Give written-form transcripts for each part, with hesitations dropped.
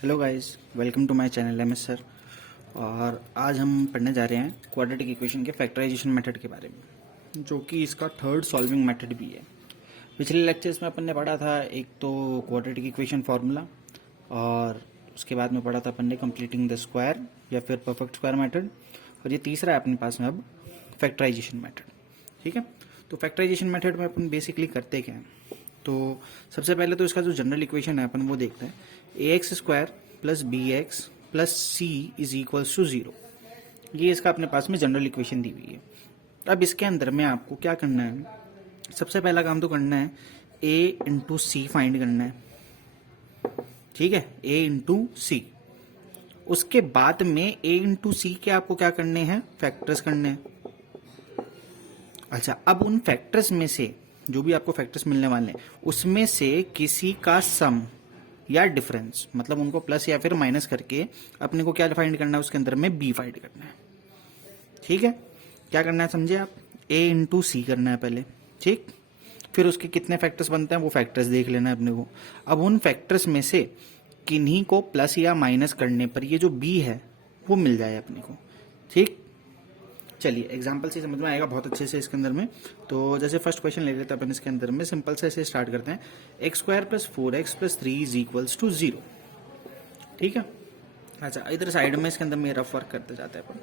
Hello guys, welcome to my channel MS sir. और आज हम पढ़ने जा रहे हैं क्वाड्रेटिक इक्वेशन के फैक्टराइजेशन मेथड के बारे में, जो कि इसका थर्ड सॉल्विंग मेथड भी है। पिछले लेक्चर्स में अपन ने पढ़ा था एक तो क्वाड्रेटिक इक्वेशन फार्मूला, और उसके बाद में पढ़ा था अपन ने कंप्लीटिंग द स्क्वायर या फिर परफेक्ट स्क्वायर मेथड, और ये तीसरा है अपने पास में अब फैक्टराइजेशन मेथड। ठीक है, तो फैक्टराइजेशन मेथड में अपन बेसिकली करते क्या हैं, तो सबसे पहले तो इसका जो जनरल इक्वेशन है अपन वो देखते हैं। ax square plus b x plus c is equals to 0। ये इसका अपने पास में जनरल इक्वेशन दी हुई है। अब इसके अंदर में आपको क्या करना है, सबसे पहला काम तो करना है a इंटू सी फाइंड करना है। ठीक है, a इंटू सी। उसके बाद में a इंटू सी के आपको क्या करने हैं, फैक्टर्स करने हैं। अच्छा, अब उन फैक्टर्स में से जो भी आपको फैक्टर्स मिलने वाले हैं उसमें से किसी का सम या डिफरेंस, मतलब उनको प्लस या फिर माइनस करके अपने को क्या फाइंड करना है, उसके अंदर में बी फाइंड करना है। ठीक है, क्या करना है समझे आप, ए इंटू सी करना है पहले। ठीक, फिर उसके कितने फैक्टर्स बनते हैं वो फैक्टर्स देख लेना है अपने को। अब उन फैक्टर्स में से किन्हीं को प्लस या माइनस करने पर ये जो बी है वो मिल जाए अपने को। ठीक, चलिए एग्जाम्पल से समझ में आएगा बहुत अच्छे से इसके अंदर में। तो जैसे फर्स्ट क्वेश्चन ले लेते हैं अपन इसके अंदर में, सिंपल से ऐसे स्टार्ट करते हैं। X square plus 4x plus 3 is equals to 0। ठीक है, अच्छा इधर साइड में इसके अंदर में रफ वर्क करते जाते हैं अपन।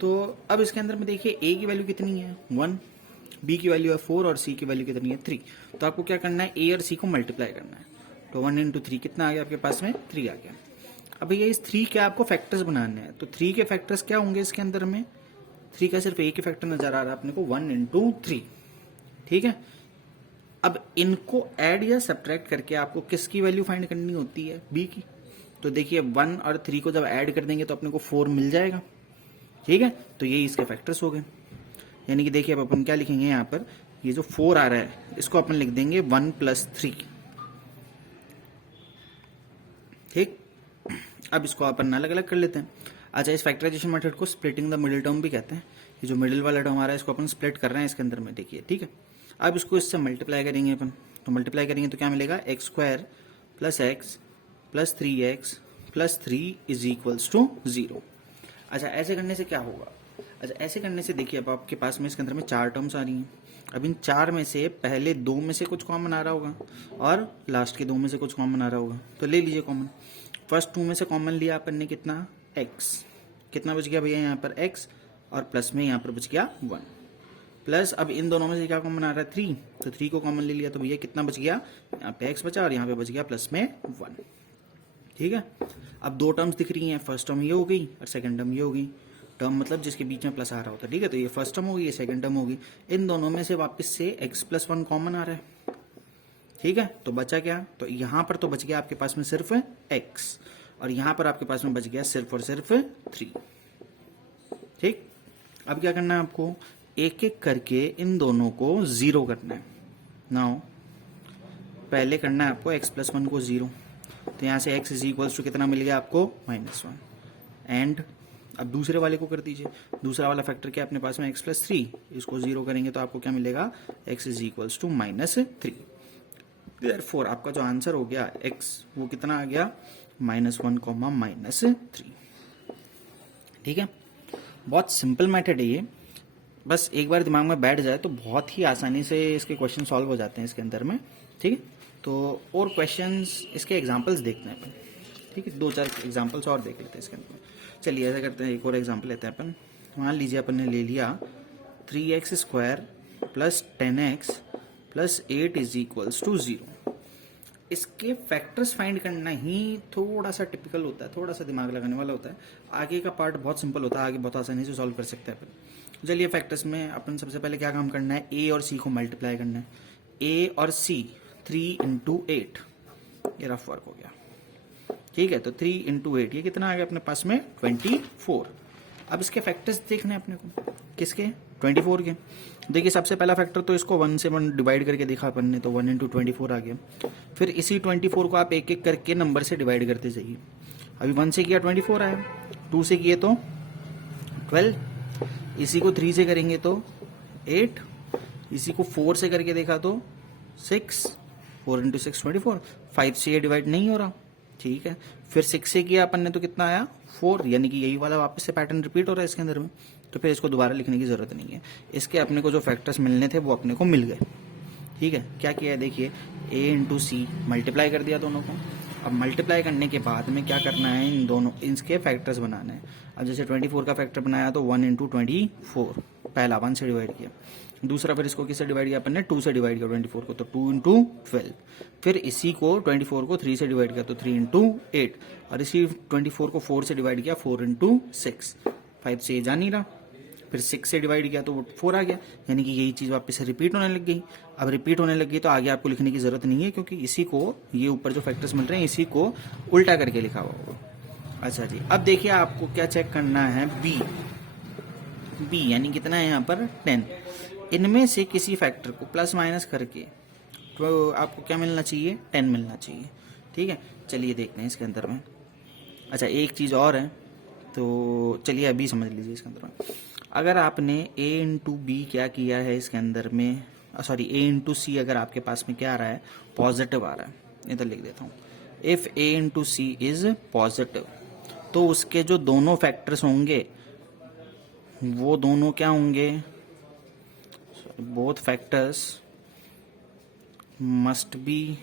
तो अब इसके अंदर में देखिए a की वैल्यू कितनी है 1, b की वैल्यू है 4 और c की वैल्यू कितनी है 3। तो आपको क्या करना है, a और c को मल्टीप्लाई करना है। तो 1 इंटू 3 कितना आ गया आपके पास में, 3 आ गया। अब भैया इस 3 के आपको फैक्टर्स बनाने हैं, तो 3 के फैक्टर्स क्या होंगे इसके अंदर में, 3 का सिर्फ एक ही फैक्टर नजर आ रहा है अपने को, 1 इंटू 3। ठीक है, अब इनको ऐड या सब्ट्रैक्ट करके आपको किसकी वैल्यू फाइंड करनी होती है, b की। तो देखिए 1 और 3 को जब ऐड कर देंगे तो अपने को 4 मिल जाएगा। ठीक है, तो ये इसके फैक्टर्स हो गए। यानी कि देखिए अब अपन क्या लिखेंगे यहाँ पर, ये जो 4 आ रहा है इसको अपन लिख देंगे 1 प्लस 3। ठीक, अब इसको अपन अलग अलग कर लेते हैं। अच्छा, इस फैक्टराइजेशन मेथड को स्प्लिटिंग द मिडिल टर्म भी कहते हैं। ये जो मिडिल वाला टर्म आ रहा है इसको अपन स्प्लिट कर रहे हैं इसके अंदर में, देखिए। ठीक है, अब इसको इससे मल्टीप्लाई करेंगे अपन, तो मल्टीप्लाई करेंगे तो क्या मिलेगा, x square plus x plus 3x plus 3 is equals to 0। अच्छा, ऐसे करने से क्या होगा, अच्छा ऐसे करने से देखिए अब आपके पास में इसके अंदर में 4 टर्म्स आ रही हैं। अब इन 4 में से पहले 2 में से कुछ कॉमन आ रहा होगा और लास्ट के 2 में से कुछ कॉमन आ रहा होगा, तो ले लीजिए कॉमन। फर्स्ट 2 में से कॉमन लिया अपन ने, कितना, x। कितना बच गया भैया यहाँ पर x, और प्लस में यहाँ पर बच गया 1 प्लस। अब इन दोनों में से क्या कॉमन आ रहा है, 3, तो 3 को कॉमन ले लिया, तो भैया कितना बच गया, यहाँ पे x बचा और यहाँ पे बच गया प्लस में 1। ठीक है, अब 2 टर्म्स दिख रही हैं, फर्स्ट टर्म ये हो गई और सेकंड टर्म ये हो गई। टर्म मतलब जिसके बीच में प्लस आ रहा होता है। ठीक है, तो ये फर्स्ट टर्म होगी, ये सेकंड टर्म होगी। इन दोनों में से वापस से x प्लस 1 कॉमन आ रहा है। ठीक है, तो बचा क्या, तो यहाँ पर तो बच गया आपके पास में सिर्फ x, और यहां पर आपके पास में बच गया सिर्फ और सिर्फ 3। ठीक, अब क्या करना है आपको, एक एक करके इन दोनों को 0 करना है। नाउ पहले करना है आपको x प्लस 1 को 0, तो यहां से x इज इक्वल्स टू कितना मिल गया आपको, -1। एंड अब दूसरे वाले को कर दीजिए, दूसरा वाला फैक्टर क्या अपने पास में x प्लस 3, इसको 0 करेंगे तो आपको क्या मिलेगा, x is equals to -3। Therefore आपका जो आंसर हो गया x वो कितना आ गया, -1, -3। ठीक है, बहुत सिंपल मेथड है ये, बस एक बार दिमाग में बैठ जाए तो बहुत ही आसानी से इसके क्वेश्चन सॉल्व हो जाते हैं इसके अंदर में। ठीक है, तो और क्वेश्चंस इसके एग्जांपल्स देखते हैं अपन। ठीक है, 2-4 एग्जांपल्स और देख लेते हैं इसके अंदर। चलिए ऐसा करते हैं, एक और एग्जांपल लेते हैं अपन। मान लीजिए अपन ने ले लिया 3x square plus 10x plus 8 is equals to 0। इसके फैक्टर्स फाइंड करना ही थोड़ा सा टिपिकल होता है, थोड़ा सा दिमाग लगाने वाला होता है। आगे का पार्ट बहुत सिंपल होता है, आगे बहुत आसानी से सॉल्व कर सकते हैं अपन। चलिए फैक्टर्स में अपन सबसे पहले क्या काम करना है, a और c को मल्टीप्लाई करना है। a और c 3 इंटू 8, ये रफ वर्क हो गया। ठीक है, तो 3 इंटू 8 ये कितना आ गया अपने पास में, 24। अब इसके फैक्टर्स देखने अपने को, किसके, 24 के। देखिए सबसे पहला फैक्टर तो इसको 1 से 1 डिवाइड करके देखा अपन ने, तो 1 इंटू 24 आ गया। फिर इसी 24 को आप एक एक करके नंबर से डिवाइड करते जाइए। अभी 1 से किया 24 आया, 2 से किए तो 12, इसी को 3 से करेंगे तो 8, इसी को 4 से करके देखा तो 6, 4 इंटू 6 24, 5 से ये डिवाइड नहीं हो रहा, ठीक है, फिर 6 से किया अपन ने तो कितना आया 4, यानी कि यही वाला वापस से पैटर्न रिपीट हो रहा है इसके अंदर में, तो फिर इसको दोबारा लिखने की जरूरत नहीं है। इसके अपने को जो फैक्टर्स मिलने थे वो अपने को मिल गए। ठीक है, क्या किया है देखिए, a इंटू सी मल्टीप्लाई कर दिया दोनों को। अब मल्टीप्लाई करने के बाद में क्या करना है, इन दोनों इनके फैक्टर्स बनाना है। अब जैसे 24 का फैक्टर बनाया तो 1 इंटू 24, पहला 1 से डिवाइड किया, दूसरा फिर इसको किससे डिवाइड किया अपन ने, 2 से डिवाइड किया 24 को, तो 2 इंटू 12, फिर इसी को 24 को 3 से डिवाइड किया तो 3 इंटू 8, और इसी 24 को 4 से डिवाइड किया 4 इंटू 6, 5 से ये जा नहीं रहा, फिर 6 से डिवाइड किया तो वो 4 आ गया, यानी कि यही चीज़ वापस से रिपीट होने लग गई। अब रिपीट होने लग गई तो आगे आपको लिखने की जरूरत नहीं है, क्योंकि इसी को, ये ऊपर जो फैक्टर्स मिल रहे हैं इसी को उल्टा करके लिखा हुआ होगा। अच्छा जी, अब देखिए आपको क्या चेक करना है, बी यानी कितना है यहाँ पर 10, इनमें से किसी फैक्टर को प्लस माइनस करके तो आपको क्या मिलना चाहिए, 10 मिलना चाहिए। ठीक है, चलिए देखते हैं इसके अंदर में। अच्छा, एक चीज़ और है, तो चलिए अभी समझ लीजिए इसके अंदर में। अगर आपने a इंटू बी क्या किया है इसके अंदर में, सॉरी a इंटू सी, अगर आपके पास में क्या आ रहा है, पॉजिटिव आ रहा है, इधर लिख देता हूँ, if a into c is positive, तो उसके जो दोनों फैक्टर्स होंगे वो दोनों क्या होंगे, बोथ फैक्टर्स मस्ट बी,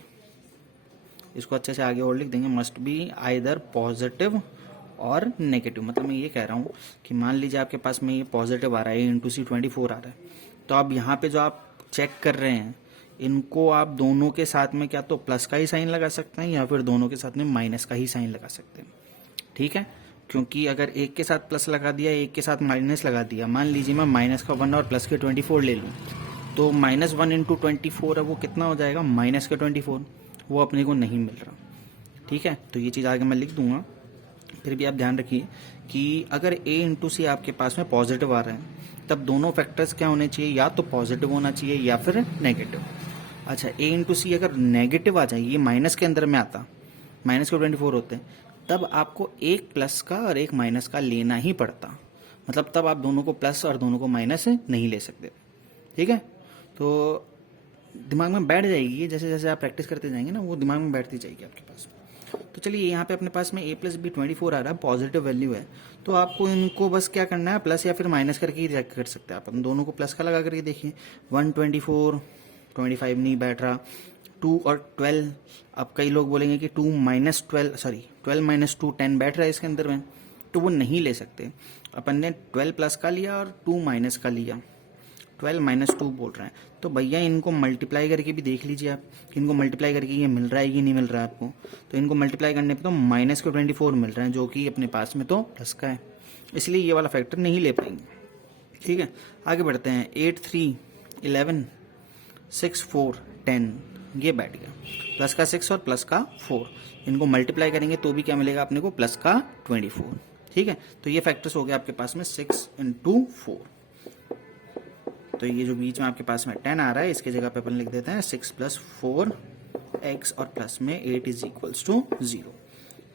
इसको अच्छे से आगे और लिख देंगे, मस्ट बी आइदर पॉजिटिव और नेगेटिव। मतलब मैं ये कह रहा हूँ कि मान लीजिए आपके पास में ये पॉजिटिव आ रहा है, इंटू सी 24 आ रहा है, तो अब यहाँ पे जो आप चेक कर रहे हैं इनको आप दोनों के साथ में क्या तो प्लस का ही साइन लगा सकते हैं, या फिर दोनों के साथ में माइनस का ही साइन लगा सकते हैं। ठीक है, क्योंकि अगर एक के साथ प्लस लगा दिया, एक के साथ माइनस लगा दिया, मान लीजिए मैं माइनस का 1 और प्लस के 24 ले लूँ, तो -1 इंटू 24 है वो कितना हो जाएगा, माइनस के 24, वो अपने को नहीं मिल रहा। ठीक है, तो ये चीज़ आगे मैं लिख दूंगा, फिर भी आप ध्यान रखिए कि अगर a इंटू सी आपके पास में पॉजिटिव आ रहा है, तब दोनों फैक्टर्स क्या होने चाहिए, या तो पॉजिटिव होना चाहिए या फिर नेगेटिव। अच्छा, a इंटू सी अगर नेगेटिव आ जाए, ये माइनस के अंदर में आता, माइनस के 24 होते हैं, तब आपको एक प्लस का और एक माइनस का लेना ही पड़ता, मतलब तब आप दोनों को प्लस और दोनों को माइनस नहीं ले सकते। ठीक है, तो दिमाग में बैठ जाएगी, जैसे जैसे आप प्रैक्टिस करते जाएंगे ना, वो दिमाग में बैठती जाएगी आपके पास। तो चलिए यहाँ पे अपने पास में a प्लस बी 24 आ रहा है, पॉजिटिव वैल्यू है, तो आपको इनको बस क्या करना है, प्लस या फिर माइनस करके ही चेक कर सकते हैं। अपन दोनों को प्लस का लगा करके देखिए, 124, 25 नहीं बैठ रहा, 2 और 12, अब कई लोग बोलेंगे कि 2 माइनस 12, सॉरी 12 माइनस 2 10 बैठ रहा है इसके अंदर में, तो वो नहीं ले सकते। अपन ने 12 प्लस का लिया और 2 माइनस का लिया, 12 माइनस 2 बोल रहे हैं, तो भैया इनको मल्टीप्लाई करके भी देख लीजिए आप, इनको मल्टीप्लाई करके ये मिल रहा है कि नहीं मिल रहा है आपको। तो इनको मल्टीप्लाई करने पे तो माइनस के 24 मिल रहे हैं, जो कि अपने पास में तो प्लस का है, इसलिए ये वाला फैक्टर नहीं ले पाएंगे। ठीक है, आगे बढ़ते हैं, 8 3 11 6 4 10, ये बैठ गया, प्लस का 6 और प्लस का 4, इनको मल्टीप्लाई करेंगे तो भी क्या मिलेगा अपने को, प्लस का 24। ठीक है, तो ये फैक्टर्स हो गया आपके पास में 6 इंटू 4। तो ये जो बीच में आपके पास में 10 आ रहा है, इसके जगह पे अपन लिख देते हैं 6 प्लस 4x और प्लस में 8 इज इक्वल्स टू 0।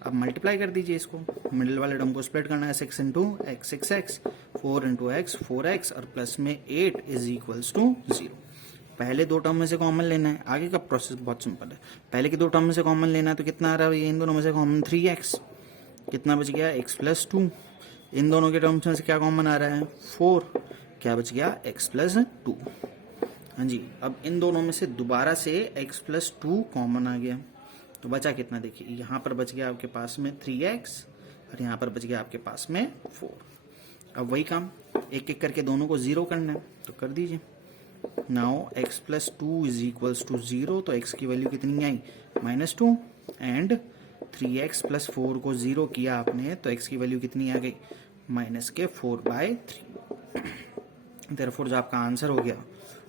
अब मल्टीप्लाई कर दीजिए इसको, मिडिल वाले टर्म को स्प्लिट करना है, 6 into x 6x, 4 into x 4x और प्लस में 8 इज इक्वल्स टू 0। पहले दो टर्म में से कॉमन लेना है, आगे का प्रोसेस बहुत सिंपल है, पहले के दो टर्म में से कॉमन लेना है, तो कितना आ रहा है इन दोनों में से कॉमन 3x, कितना बच गया x प्लस 2, इन दोनों के टर्म्स में से क्या कॉमन आ रहा है 4, क्या बच गया x प्लस 2। हाँ जी, अब इन दोनों में से दोबारा से x प्लस 2 कॉमन आ गया, तो बचा कितना, देखिए यहाँ पर बच गया आपके पास में 3x और यहाँ पर बच गया आपके पास में 4। अब वही काम एक एक करके दोनों को 0 करना है, तो कर दीजिए। Now x plus 2 is equals to 0, तो x की वैल्यू कितनी आई, -2, एंड 3x प्लस 4 को 0 किया आपने, तो x की वैल्यू कितनी आ गई, -4/3। देयरफॉर जो आपका आंसर हो गया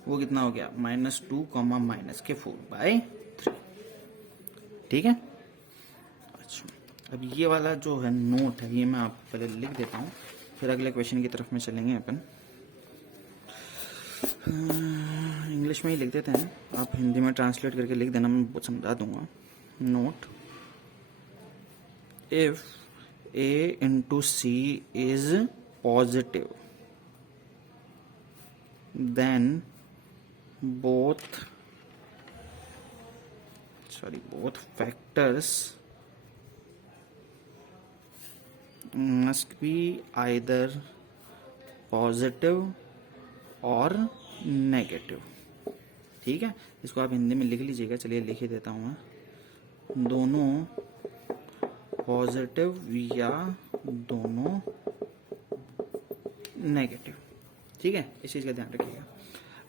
वो कितना हो गया, -2, -4/3। ठीक है, अच्छा अब ये वाला जो है नोट है, ये मैं आप पहले लिख देता हूँ, फिर अगले क्वेश्चन की तरफ में चलेंगे अपन। इंग्लिश में ही लिख देते हैं, आप हिंदी में ट्रांसलेट करके लिख देना, मैं समझा दूंगा। Note, if a into c is positive, then both factors must be either positive और नेगेटिव। ठीक है, इसको आप हिंदी में लिख लीजिएगा। चलिए लिख ही देता हूँ मैं, दोनों पॉजिटिव या दोनों नेगेटिव। ठीक है, इस चीज़ का ध्यान रखिएगा।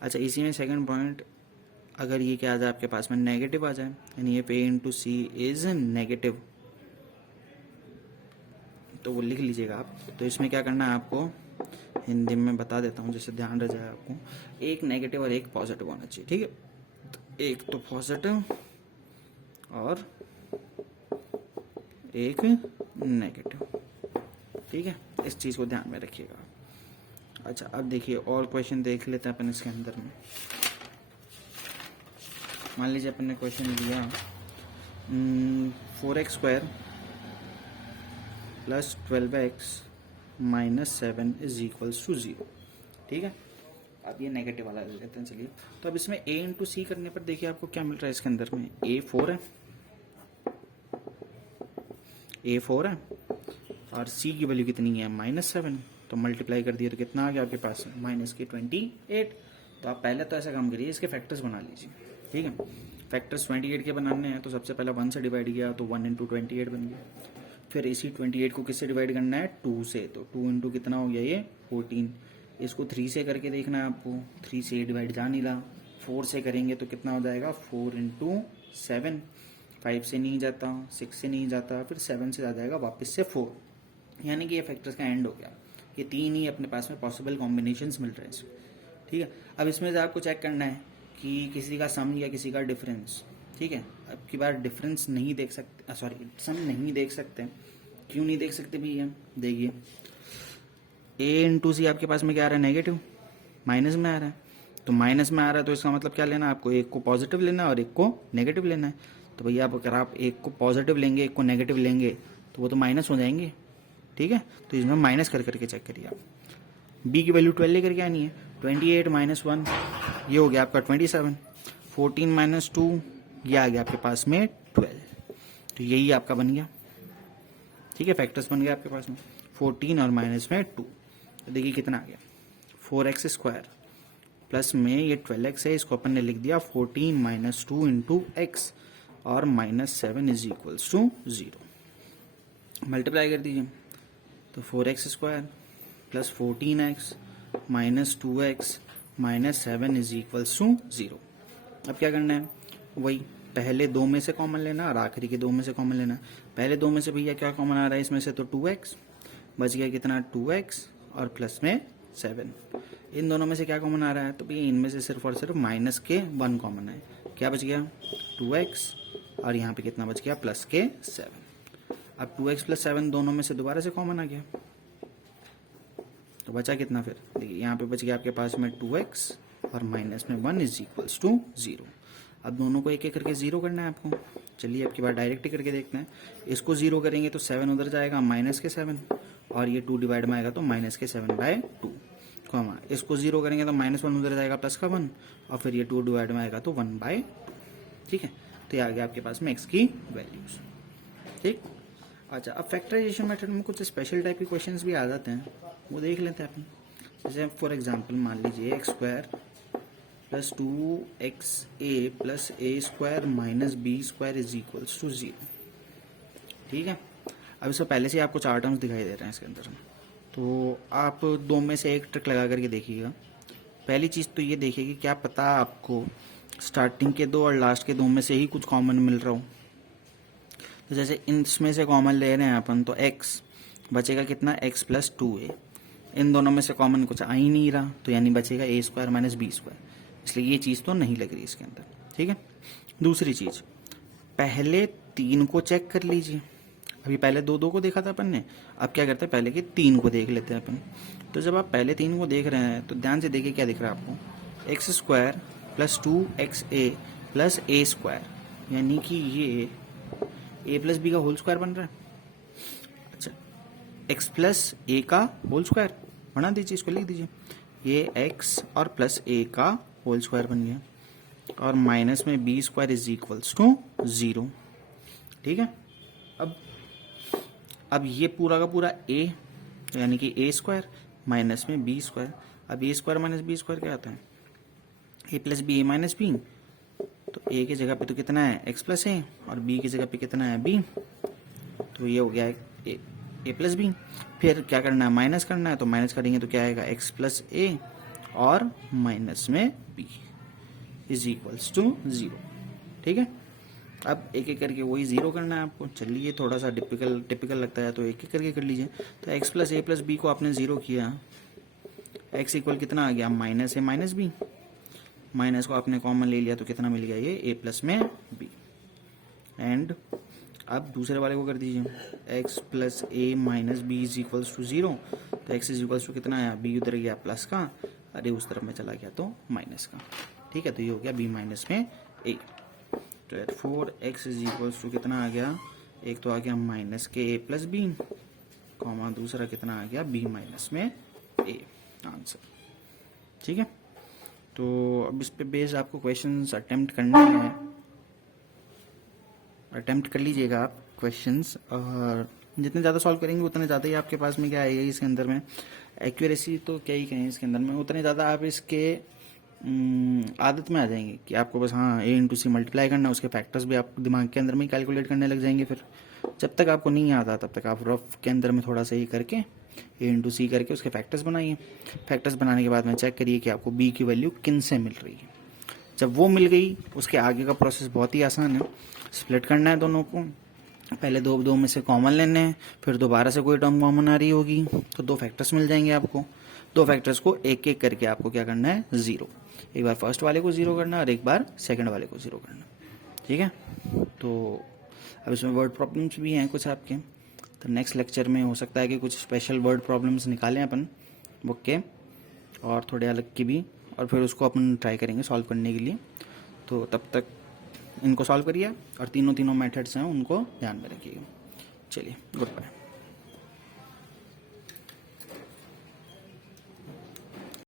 अच्छा, इसी में सेकंड पॉइंट, अगर ये क्या आ जाए आपके पास में नेगेटिव आ जाए, यानी ये पे इंटू सी इज नेगेटिव, तो वो लिख लीजिएगा आप। तो इसमें क्या करना है आपको, हिंदी में बता देता हूँ जिससे ध्यान रह जाए आपको। एक नेगेटिव और एक पॉजिटिव होना चाहिए। ठीक है, तो एक तो पॉजिटिव और एक नेगेटिव। ठीक है, इस चीज़ को ध्यान में रखिएगा। अच्छा, अब देखिए और क्वेश्चन देख लेते हैं अपन इसके अंदर में। मान लीजिए अपन ने क्वेश्चन लिया 4x² plus 12x minus 7 is equals to 0। ठीक है, अब ये नेगेटिव वाला ले लेते हैं। चलिए, तो अब इसमें a इंटू सी करने पर देखिए आपको क्या मिल रहा है इसके अंदर में, a 4 है, a 4 है और c की वैल्यू कितनी है -7, तो मल्टीप्लाई कर दिया तो कितना आ गया आपके पास, -28। तो आप पहले तो ऐसा काम करिए, इसके फैक्टर्स बना लीजिए। ठीक है, फैक्टर्स 28 के बनाने हैं, तो सबसे पहले 1 से डिवाइड किया तो 1 इंटू 28 बन गया। फिर इसी 28 को किससे डिवाइड करना है, 2 से, तो 2 इंटू कितना हो गया ये 14। इसको 3 से करके देखना है आपको, 3 से डिवाइड जा नहीं रहा, 4 से करेंगे तो कितना हो जाएगा 4 इंटू 7, 5 से नहीं जाता, 6 से नहीं जाता, फिर 7 से आ जाएगा वापस से 4, यानी कि ये फैक्टर्स का एंड हो गया। ये 3 ही अपने पास में पॉसिबल कॉम्बिनेशंस मिल रहे हैं इसमें। ठीक है, अब इसमें से आपको चेक करना है कि किसी का सम या किसी का डिफरेंस। ठीक है, अब की बार डिफरेंस नहीं देख सकते, सॉरी सम नहीं देख सकते। क्यों नहीं देख सकते भैया, देखिए a इंटू सी आपके पास में क्या आ रहा है, नेगेटिव, माइनस में आ रहा है। तो माइनस में आ रहा है तो इसका मतलब क्या लेना है आपको, एक को पॉजिटिव लेना है और एक को नेगेटिव लेना है। तो भैया आप अगर आप एक को पॉजिटिव लेंगे एक को नेगेटिव लेंगे तो वो तो माइनस हो जाएंगे। ठीक है, तो इसमें माइनस कर करके चेक करिए आप। b की वैल्यू 12 लेकर के आनी है, 28 माइनस 1 ये हो गया आपका 27, 14 माइनस 2 ये आ गया आपके पास में 12। तो यही आपका बन गया। ठीक है, फैक्टर्स बन गया आपके पास में 14 और माइनस में 2। तो देखिए कितना आ गया, 4x² प्लस में ये 12x है, इसको अपन ने लिख दिया 14 माइनस 2 इंटू एक्स और -7 इज इक्वल्स टू 0। मल्टीप्लाई कर दीजिए, तो 4x² plus 14x minus 2x minus 7 is equals to 0। अब क्या करना है, वही पहले दो में से कॉमन लेना और आखिरी के दो में से कॉमन लेना। पहले दो में से भैया क्या कॉमन आ रहा है इसमें से, तो 2x बच गया, कितना 2x और प्लस में 7। इन दोनों में से क्या कॉमन आ रहा है, तो भैया इनमें से सिर्फ और सिर्फ माइनस के 1 कॉमन है। क्या बच गया 2x और यहाँ पे कितना बच गया प्लस के 7। अब 2x प्लस 7 दोनों में से दोबारा से कॉमन आ गया, तो बचा कितना, फिर देखिए यहाँ पे बच गया आपके पास में 2x और माइनस में 1 इज इक्वल्स टू 0। अब दोनों को एक एक करके 0 करना है आपको। चलिए अब की बार डायरेक्ट ही करके देखते हैं। इसको 0 करेंगे तो 7 उधर जाएगा माइनस के 7 और ये 2 डिवाइड में आएगा तो माइनस के 7/2, कॉमा इसको 0 करेंगे तो -1 उधर जाएगा प्लस का 1 और फिर ये 2 डिवाइड में आएगा तो 1/2। ठीक है, तो ये आ गया आपके पास में x की वैल्यूज। ठीक, अच्छा अब फैक्टराइजेशन मेथड में कुछ स्पेशल टाइप के क्वेश्चंस भी आ जाते हैं, वो देख लेते हैं अपन। जैसे फॉर एग्जांपल मान लीजिए x² plus 2xa plus a² minus b² is equals to 0। ठीक है, अब इससे पहले से आपको 4 टर्म्स दिखाई दे रहे हैं इसके अंदर, तो आप दो में से एक ट्रिक लगा करके देखिएगा। पहली चीज़ तो ये देखिए कि क्या पता आपको स्टार्टिंग के दो और लास्ट के दो में से ही कुछ कॉमन मिल रहा हो। तो जैसे इसमें से कॉमन ले रहे हैं अपन, तो x बचेगा कितना, x प्लस 2a। इन दोनों में से कॉमन कुछ आ ही नहीं रहा, तो यानी बचेगा a² माइनस b², इसलिए ये चीज़ तो नहीं लग रही इसके अंदर। ठीक है, दूसरी चीज़, पहले 3 को चेक कर लीजिए। अभी पहले 2 को देखा था अपन ने, अब क्या करते हैं पहले के 3 को देख लेते हैं अपन। तो जब आप पहले 3 को देख रहे हैं तो ध्यान से देखिए क्या दिख रहा है आपको, x² plus 2xa plus a², यानी कि ये a प्लस बी का होल स्क्वायर बन रहा है। अच्छा, x प्लस a का होल स्क्वायर बना दीजिए, इसको लिख दीजिए, ये x और प्लस a का होल स्क्वायर बन गया और माइनस में b² इज इक्वल्स टू 0। ठीक है, अब अब ये पूरा का पूरा a, यानी कि a स्क्वायर माइनस में b स्क्वायर। अब a square minus b square क्या आता है? a plus b, a minus b. तो a की जगह पे तो कितना है? x प्लस a, और b की जगह पे कितना है? b। तो ये हो गया ए प्लस बी। फिर क्या करना है? माइनस करना है, तो माइनस करेंगे तो क्या आएगा? x प्लस ए और माइनस में b इज इक्वल्स टू 0। ठीक है, अब एक एक करके वही जीरो करना है आपको। चलिए, थोड़ा सा टिपिकल लगता है तो एक एक करके कर लीजिए। तो x प्लस ए प्लस बी को आपने जीरो किया, x इक्वल कितना आ गया? माइनस ए माइनस बी। माइनस को आपने कॉमन ले लिया तो कितना मिल गया? ये a प्लस में b। एंड अब दूसरे वाले को कर दीजिए, x plus a minus b is equals to 0। तो x इज इक्वल्स टू कितना आया? b उधर गया प्लस का, अरे उस तरफ में चला गया तो माइनस का। ठीक है, तो ये हो गया b माइनस में a। तो 4x इज इक्वल्स टू कितना आ गया? एक तो आ गया माइनस के a प्लस बी, कॉमा दूसरा कितना आ गया? b माइनस में a आंसर। ठीक है, तो अब इस पे बेस आपको क्वेश्चंस अटेम्प्ट करने हैं, अटेम्प्ट कर लीजिएगा आप क्वेश्चंस, और जितने ज़्यादा सॉल्व करेंगे उतने ज़्यादा ही आपके पास में क्या आएगा इसके अंदर में एक्यूरेसी, तो क्या ही कहें इसके अंदर में, उतने ज़्यादा आप इसके आदत में आ जाएंगे कि आपको बस हाँ a इंटू सी मल्टीप्लाई करना है, उसके फैक्टर्स भी आप दिमाग के अंदर में कैलकुलेट करने लग जाएंगे। फिर जब तक आपको नहीं आता तब तक आप रफ के अंदर में थोड़ा सा ही करके a इंटू सी करके उसके फैक्टर्स बनाइए। फैक्टर्स बनाने के बाद में चेक करिए कि आपको b की वैल्यू किन से मिल रही है। जब वो मिल गई, उसके आगे का प्रोसेस बहुत ही आसान है। स्प्लिट करना है दोनों को, पहले दो में से कॉमन लेने हैं, फिर दोबारा से कोई टर्म कॉमन आ रही होगी तो दो फैक्टर्स मिल जाएंगे आपको। दो फैक्टर्स को एक एक करके आपको क्या करना है? जीरो। एक बार फर्स्ट वाले को जीरो करना और एक बार सेकंड वाले को जीरो करना। ठीक है, तो अब इसमें वर्ड प्रॉब्लम्स भी हैं कुछ आपके, तो नेक्स्ट लेक्चर में हो सकता है कि कुछ स्पेशल वर्ड प्रॉब्लम्स निकालें अपन बुक के, और थोड़े अलग की भी, और फिर उसको अपन ट्राई करेंगे सॉल्व करने के लिए। तो तब तक इनको सॉल्व करिए, और तीनों मेथड्स हैं उनको ध्यान में रखिएगा। चलिए, गुड बाय।